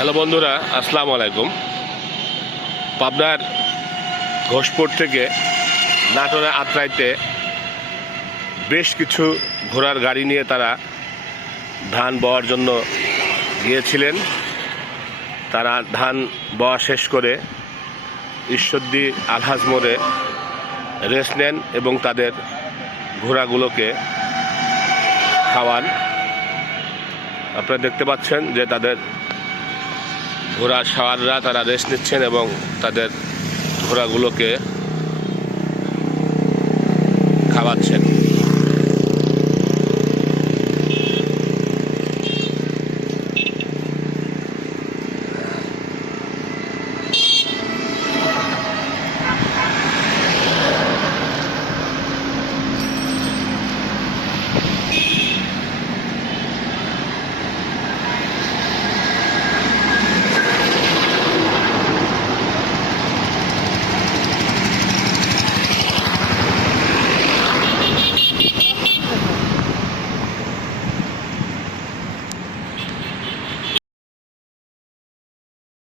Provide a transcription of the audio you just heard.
Hello বন্ধুরা, আসসালামু আলাইকুম। পাবনার ঘোষপুর থেকে নাটোরে আত্রাইতে বেশ কিছু ঘোড়ার গাড়ি নিয়ে তারা ধান বওয়ার জন্য গিয়েছিলেন। তারা ধান বওয়া শেষ করে ঈশ্বরদী আলহাজ মোড়ে রেস্ট নেন এবং তাদের ঘোড়াগুলোকে খাওয়ান। আপনারা দেখতে পাচ্ছেন যে তাদের ঘোড়া সাওয়াররা তারা রেস্ট নিচ্ছেন এবং তাদের ঘোড়াগুলোকে